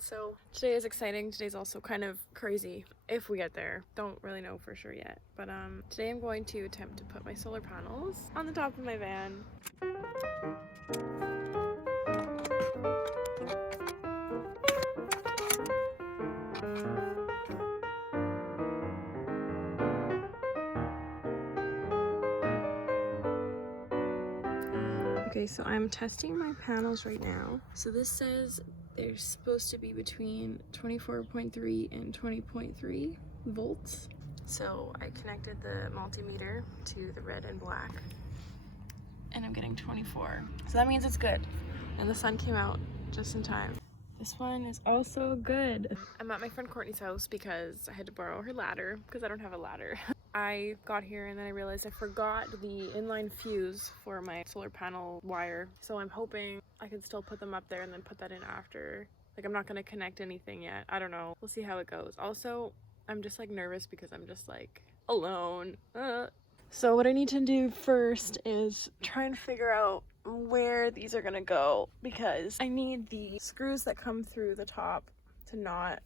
So today is exciting. Today's also kind of crazy if we get there. Don't really know for sure yet. But today I'm going to attempt to put my solar panels on the top of my van. Okay, so I'm testing my panels right now. So this says they're supposed to be between 24.3 and 20.3 volts. So I connected the multimeter to the red and black, and I'm getting 24. So that means it's good. And the sun came out just in time. This one is also good. I'm at my friend Courtney's house because I had to borrow her ladder because I don't have a ladder. I got here and then I realized I forgot the inline fuse for my solar panel wire. So I'm hoping I can still put them up there and then put that in after. Like, I'm not gonna connect anything yet. I don't know. We'll see how it goes. Also, I'm just like nervous because I'm just like alone. So what I need to do first is try and figure out where these are gonna go, because I need the screws that come through the top to not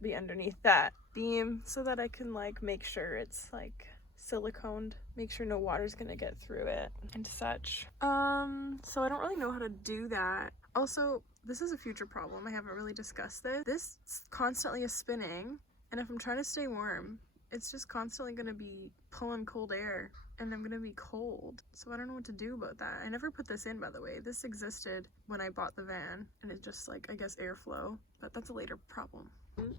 be underneath that beam so that I can like make sure it's like siliconed, make sure no water's gonna get through it and such. So I don't really know how to do that. Also, this is a future problem. I haven't really discussed this. This constantly is spinning, and if I'm trying to stay warm, it's just constantly gonna be pulling cold air and I'm gonna be cold. So I don't know what to do about that. I never put this in, by the way. This existed when I bought the van, and it just like, I guess, airflow, but that's a later problem.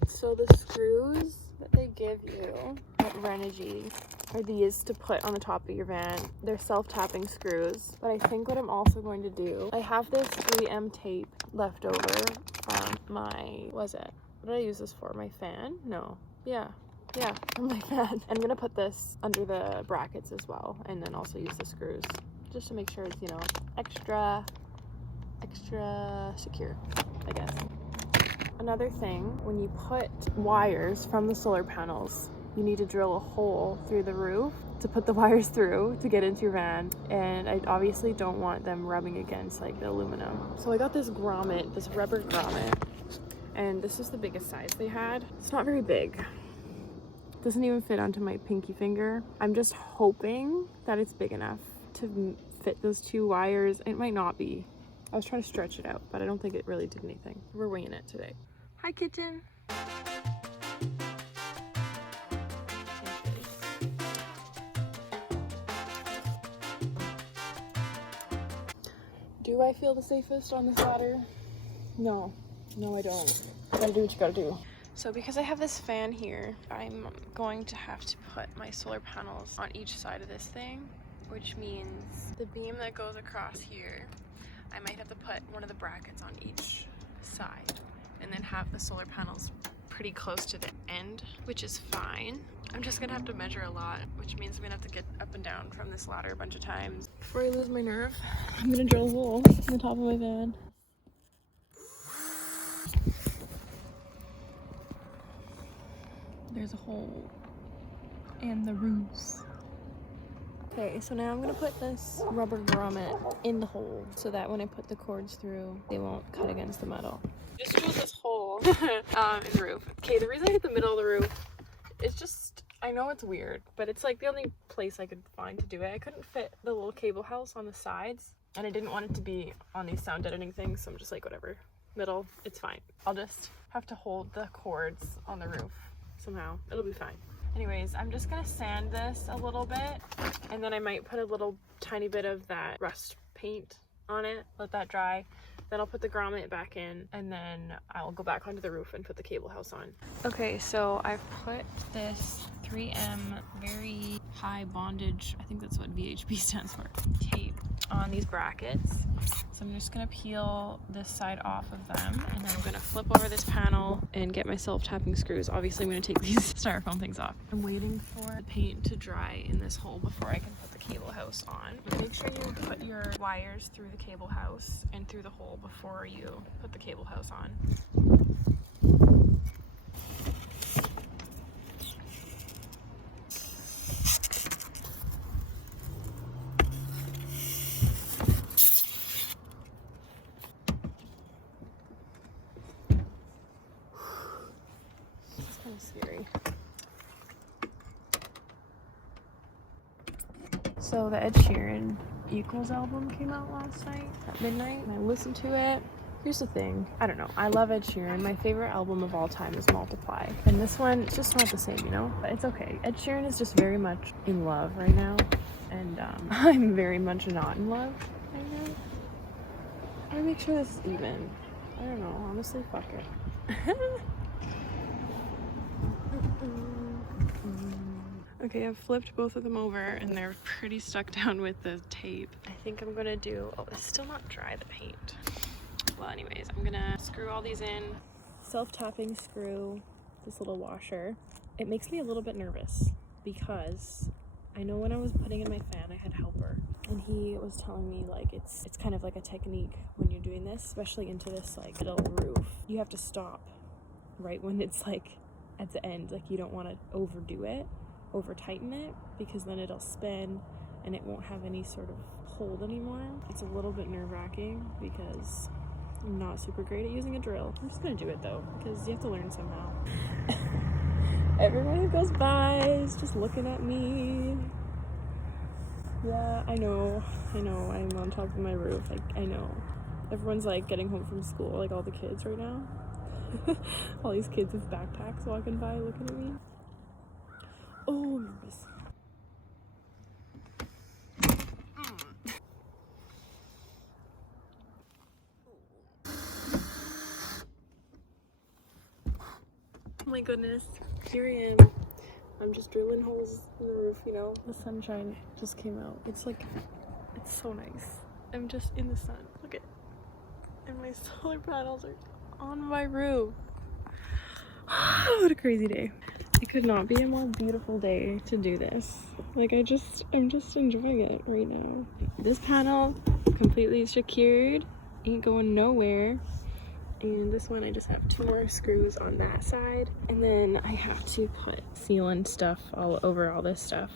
So the screws that they give you at Renogy are these to put on the top of your van. They're self-tapping screws, but I think what I'm also going to do, I have this 3M tape left over from my, what did I use this for? My fan? No. Yeah, from my fan. I'm gonna put this under the brackets as well, and then also use the screws just to make sure it's, you know, extra secure, I guess. Another thing, when you put wires from the solar panels, you need to drill a hole through the roof to put the wires through to get into your van, and I obviously don't want them rubbing against like the aluminum. So I got this grommet, this rubber grommet, and this is the biggest size they had. It's not very big. Doesn't even fit onto my pinky finger. I'm just hoping that it's big enough to fit those two wires. It might not be. I was trying to stretch it out, but I don't think it really did anything. We're winging it today. Hi, kitten. Do I feel the safest on this ladder? No, I don't. You gotta do what you gotta do. So because I have this fan here, I'm going to have to put my solar panels on each side of this thing, which means the beam that goes across here, I might have to put one of the brackets on each side and then have the solar panels pretty close to the end, which is fine. I'm just gonna have to measure a lot, which means I'm gonna have to get up and down from this ladder a bunch of times. Before I lose my nerve, I'm gonna drill a hole in the top of my van. There's a hole in the roof. Okay, so now I'm gonna put this rubber grommet in the hole so that when I put the cords through, they won't cut against the metal. Just drilled this hole in the roof. Okay, the reason I hit the middle of the roof is just, I know it's weird, but it's like the only place I could find to do it. I couldn't fit the little cable house on the sides, and I didn't want it to be on these sound deadening things, so I'm just like, whatever. Middle, it's fine. I'll just have to hold the cords on the roof somehow. It'll be fine. Anyways, I'm just gonna sand this a little bit, and then I might put a little tiny bit of that rust paint on it, let that dry. Then I'll put the grommet back in, and then I'll go back onto the roof and put the cable house on. Okay, so I've put this 3M very high bondage, I think that's what VHB stands for, tape on these brackets. So I'm just gonna peel this side off of them, and then I'm gonna flip over this panel and get my self-tapping screws. Obviously I'm gonna take these styrofoam things off. I'm waiting for the paint to dry in this hole before I can put the cable house on. Make sure you put your wires through the cable house and through the hole before you put the cable house on. scary. So the Ed Sheeran Equals album came out last night at midnight, and I listened to it. Here's the thing, I don't know, I love Ed Sheeran. My favorite album of all time is Multiply, and this one, it's just not the same, you know? But it's okay. Ed Sheeran is just very much in love right now, and I'm very much not in love right now. I want to make sure this is even. I don't know, honestly, fuck it. Okay, I've flipped both of them over and they're pretty stuck down with the tape. I think I'm gonna do, oh, it's still not dry, the paint. Well, anyways, I'm gonna screw all these in. Self-tapping screw, this little washer. It makes me a little bit nervous because I know when I was putting in my fan, I had helper, and he was telling me like it's kind of like a technique when you're doing this, especially into this like little roof. You have to stop right when it's like at the end. Like you don't want to overdo it, over tighten it, because then it'll spin and it won't have any sort of hold anymore. It's a little bit nerve-wracking because I'm not super great at using a drill. I'm just gonna do it though, because you have to learn somehow. Everyone who goes by is just looking at me. Yeah, I know, I'm on top of my roof. I know. Everyone's like getting home from school, like all the kids right now. All these kids with backpacks walking by looking at me. Oh, I'm nervous. Oh my goodness, here I am. I'm just drilling holes in the roof, you know. The sunshine just came out. It's like, it's so nice. I'm just in the sun. Look at, and my solar panels are on my roof. What a crazy day. It could not be a more beautiful day to do this. Like I'm just enjoying it right now. This panel completely secured, ain't going nowhere. And this one I just have 2 more screws on that side, and then I have to put sealant stuff all over all this stuff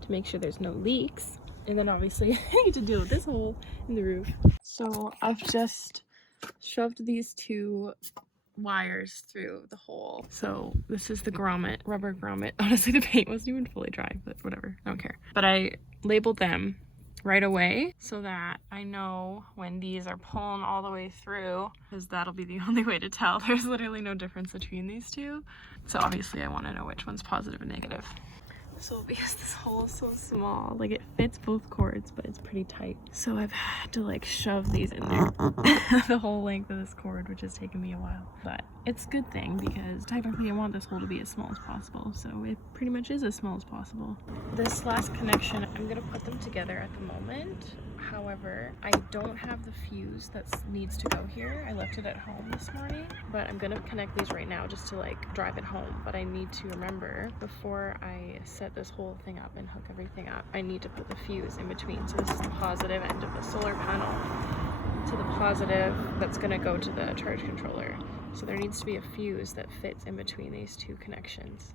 to make sure there's no leaks. And then obviously I need to deal with this hole in the roof. So I've just shoved these 2 wires through the hole. So this is the grommet, rubber grommet. Honestly, the paint wasn't even fully dry, but whatever, I don't care. But I labeled them right away so that I know when these are pulling all the way through, because that'll be the only way to tell. There's literally no difference between these 2. So obviously I want to know which one's positive and negative. So because this hole is so small, like it fits both cords, but it's pretty tight. So I've had to like shove these in there the whole length of this cord, which has taken me a while. But it's a good thing because technically I want this hole to be as small as possible. So it pretty much is as small as possible. This last connection, I'm gonna put them together at the moment. However, I don't have the fuse that needs to go here. I left it at home this morning, but I'm gonna connect these right now just to like drive it home. But I need to remember before I set this whole thing up and hook everything up, I need to put the fuse in between. So this is the positive end of the solar panel to the positive that's gonna go to the charge controller. So there needs to be a fuse that fits in between these 2 connections.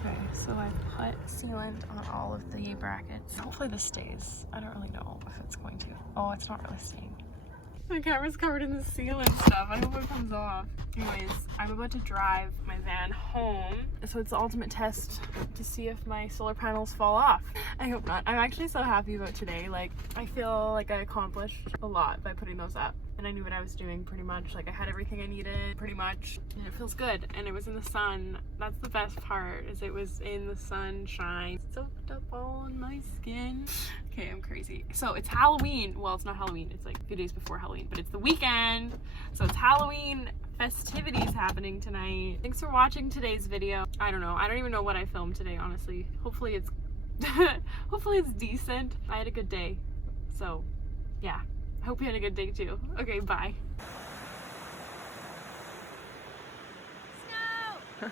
Okay, so I put sealant on all of the brackets. Hopefully this stays. I don't really know if it's going to. Oh, it's not really staying. My camera's covered in the sealant stuff. I hope it comes off. Anyways, I'm about to drive my van home. So it's the ultimate test to see if my solar panels fall off. I hope not. I'm actually so happy about today. Like, I feel like I accomplished a lot by putting those up. And I knew what I was doing pretty much. Like I had everything I needed pretty much, and it feels good. And it was in the sun. That's the best part, is it was in the sunshine. Soaked up all on my skin. Okay, I'm crazy. So it's Halloween. Well, it's not Halloween. It's like a few days before Halloween, but it's the weekend. So it's Halloween festivities happening tonight. Thanks for watching today's video. I don't know. I don't even know what I filmed today, honestly. Hopefully it's hopefully it's decent. I had a good day. So yeah. I hope you had a good day too. Okay, bye. Snow!